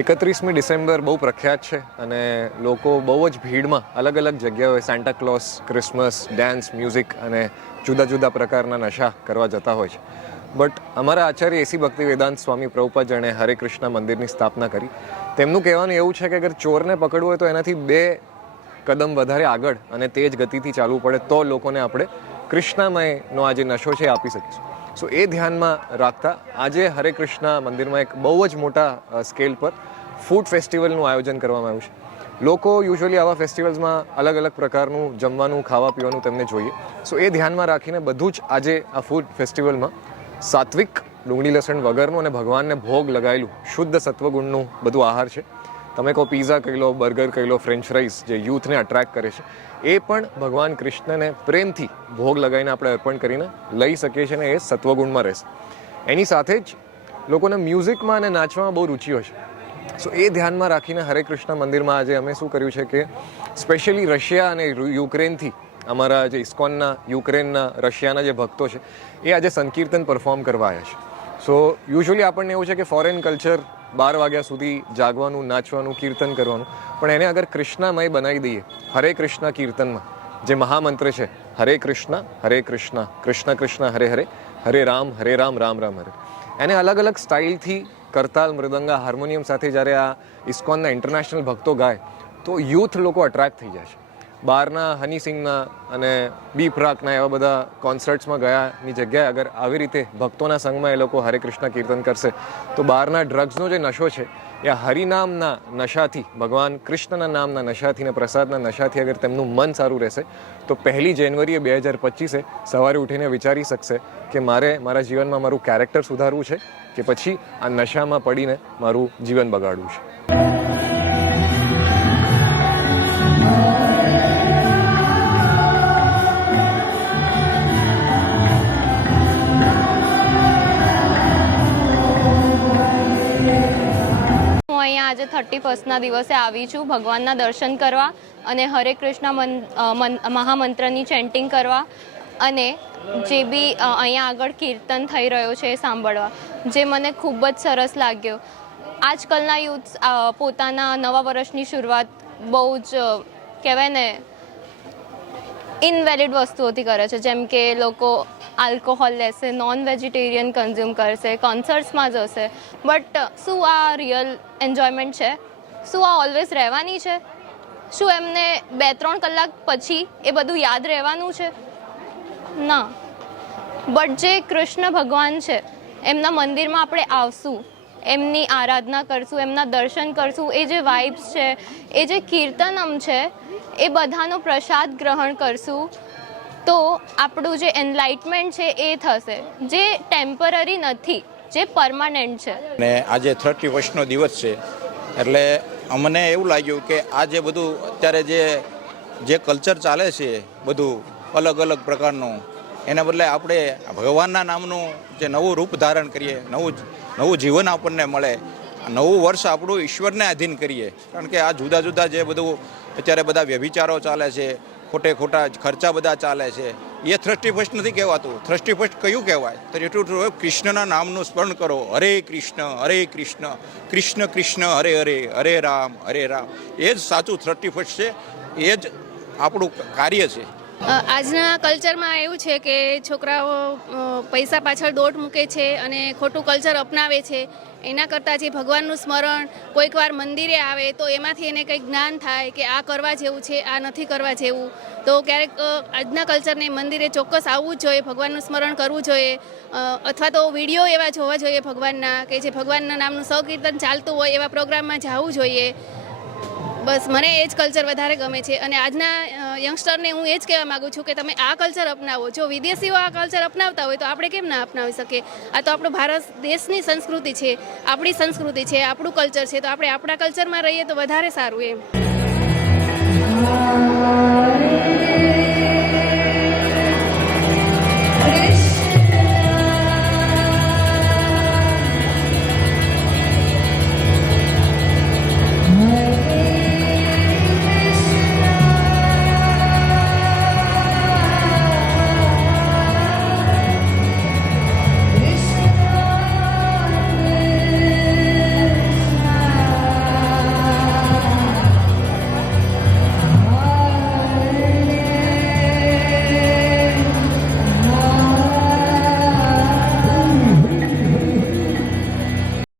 એકત્રીસમી December બહુ પ્રખ્યાત છે અને લોકો બહુ જ ભીડમાં અલગ અલગ જગ્યાઓએ Santa Claus Christmas dance music અને જુદા જુદા પ્રકારના નશા કરવા જતા હોય છે. બટ અમારા આચાર્ય એસી ભક્તિ વેદાંત સ્વામી પ્રભુપા જેણે હરે કૃષ્ણ મંદિરની સ્થાપના કરી. તેમનું કહેવાનું એવું છે કે અગર ચોરને પકડવું હોય તો એનાથી બે કદમ વધારે આગળ અને તેજ ગતિથી ચાલવું પડે તો લોકોને આપણે કૃષ્ણમયનો આ જે નશો છે આપી શકીશું. સો એ ધ્યાનમાં રાખતા આજે હરે કૃષ્ણ મંદિરમાં એક બહુ જ મોટા સ્કેલ પર ફૂડ ફેસ્ટિવલનું આયોજન કરવામાં આવ્યું છે. લોકો યુઝ્યુઅલી આવા ફેસ્ટિવલ્સમાં અલગ અલગ પ્રકારનું જમવાનું, ખાવા પીવાનું તેમને જોઈએ. સો એ ધ્યાનમાં રાખીને બધું જ આજે આ ફૂડ ફેસ્ટિવલમાં સાત્વિક ડુંગળી લસણ વગરનું અને ભગવાનને ભોગ લગાવેલું શુદ્ધ સત્વગુણનું બધું આહાર છે. તમે કહો પીઝા કહી લો બર્ગર કહી લો ફ્રેન્ચ ફ્રાઈઝ જે યુથને અટ્રેક્ટ કરે છે, એ પણ ભગવાન કૃષ્ણને પ્રેમથી ભોગ લગાવીને આપણે અર્પણ કરીને લઈ શકીએ છીએ અને એ સત્વગુણમાં રહેશે. એની સાથે જ લોકોને મ્યુઝિકમાં અને નાચવામાં બહુ રુચિ હોય છે. સો એ ધ્યાનમાં રાખીને હરે કૃષ્ણ મંદિરમાં આજે અમે શું કર્યું છે કે સ્પેશિયલી રશિયા અને યુક્રેનથી અમારા જે ઇસ્કોનના, યુક્રેનના, રશિયાના જે ભક્તો છે, એ આજે સંકીર્તન પરફોર્મ કરવા આવ્યા છે. સો યુઝ્યુઅલી આપણને એવું છે કે ફોરેન કલ્ચર બાર વાગ્યા સુધી જાગવાનું, નાચવાનું, કીર્તન કરવાનું. પણ એને અગર કૃષ્ણમય બનાવી દઈએ, હરે કૃષ્ણ કીર્તનમાં, જે મહામંત્ર છે, હરે કૃષ્ણ હરે કૃષ્ણ કૃષ્ણ કૃષ્ણ, હરે હરે હરે રામ હરે રામ રામ રામ, હરે. એને અલગ અલગ સ્ટાઇલથી કરતાલ મૃદંગા હાર્મોનિયમ સાથે જ્યારે આ ઇસ્કોનના ઇન્ટરનેશનલ ભક્તો ગાય, તો યુથ લોકો અટ્રેક્ટ થઈ જાય છે. બહારના હની સિંગના અને બી પ્રાકના એવા બધા કોન્સર્ટ્સમાં ગયાની જગ્યાએ અગર આવી રીતે ભક્તોના સંઘમાં એ લોકો હરે કૃષ્ણ કીર્તન કરશે, તો બહારના ડ્રગ્સનો જે નશો છે એ હરિનામના નશાથી, ભગવાન કૃષ્ણના નામના નશાથી ને પ્રસાદના નશાથી અગર તેમનું મન સારું રહેશે, તો પહેલી જાન્યુઆરીએ બે હજાર પચીસે સવારે ઉઠીને વિચારી શકશે કે મારે મારા જીવનમાં મારું કેરેક્ટર સુધારવું છે કે પછી આ નશામાં પડીને મારું જીવન બગાડવું છે. આજે થર્ટી ફર્સ્ટના દિવસે આવી છું ભગવાનના દર્શન કરવા અને હરે કૃષ્ણ મહામંત્રની ચેન્ટિંગ કરવા અને જે બી અહીંયા આગળ કીર્તન થઈ રહ્યો છે એ સાંભળવા, જે મને ખૂબ જ સરસ લાગ્યો. આજકાલના યુથ પોતાના નવા વર્ષની શરૂઆત બહુ જ કહેવાય ને ઇનવેલિડ વસ્તુઓથી કરે છે. જેમ કે લોકો આલ્કોહોલ લેશે નોન વેજીટેરિયન કન્ઝ્યુમ કરશે કોન્સર્ટ્સમાં જશે. બટ શું આ રિયલ એન્જોયમેન્ટ છે? શું આ ઓલવેઝ રહેવાની છે? શું એમને બે ત્રણ કલાક પછી એ બધું યાદ રહેવાનું છે? ના. બટ જે કૃષ્ણ ભગવાન છે, એમના મંદિરમાં આપણે આવશું, એમની આરાધના કરશું, એમના દર્શન કરશું, એ જે વાઇબ્સ છે, એ જે કીર્તનમ છે, એ બધાનો પ્રસાદ ગ્રહણ કરશું. તો આપણું જે એનલાઇટમેન્ટ છે એ થશે, જે ટેમ્પરરી નથી, જે પરમાનન્ટ છે. ને આજે થર્ટી વર્ષનો દિવસ છે, એટલે અમને એવું લાગ્યું કે આ જે બધું અત્યારે જે જે કલ્ચર ચાલે છે, બધું અલગ અલગ પ્રકારનું, એના બદલે આપણે ભગવાનના નામનું જે નવું રૂપ ધારણ કરીએ, નવું નવું જીવન આપણને મળે, નવું વર્ષ આપણું ઈશ્વરને આધીન કરીએ. કારણ કે આ જુદા જુદા જે બધું અત્યારે બધા વ્યભિચારો ચાલે છે ખોટે ખોટા ખર્ચા બધા ચાલે છે. એ થર્સ્ટી ફર્સ્ટ નથી કહેવાતું. થર્સ્ટી ફર્સ્ટ કયું કહેવાય? તો એટલું કૃષ્ણના નામનું સ્મરણ કરો. હરે કૃષ્ણ હરે કૃષ્ણ કૃષ્ણ કૃષ્ણ, હરે હરે હરે રામ હરે રામ. એ જ સાચું થર્ટી ફર્સ્ટ છે. એ જ આપણું કાર્ય છે. આજના કલ્ચરમાં એવું છે કે છોકરાઓ પૈસા પાછળ દોટ મૂકે છે અને ખોટું કલ્ચર અપનાવે છે. એના કરતાં જે ભગવાનનું સ્મરણ કોઈક વાર મંદિરે આવે તો એમાંથી એને કંઈક જ્ઞાન થાય કે આ કરવા જેવું છે, આ નથી કરવા જેવું. તો ક્યારેક આજના કલ્ચરને મંદિરે ચોક્કસ આવવું જ જોઈએ, ભગવાનનું સ્મરણ કરવું જોઈએ. અથવા તો વીડિયો એવા જોવા જોઈએ ભગવાનના કે જે ભગવાનના નામનું સૌકીર્તન ચાલતું હોય એવા પ્રોગ્રામમાં જવું જોઈએ. બસ, મને એ જ કલ્ચર વધારે ગમે છે. અને આજના યંગસ્ટરને હું એ જ કહેવા માગું છું કે તમે આ કલ્ચર અપનાવો. જો વિદેશીઓ આ કલ્ચર અપનાવતા હોય તો આપણે કેમ ના અપનાવી શકીએ? આ તો આપણો ભારત દેશની સંસ્કૃતિ છે, આપણી સંસ્કૃતિ છે, આપણું કલ્ચર છે. તો આપણે આપણા કલ્ચરમાં રહીએ તો વધારે સારું એમ.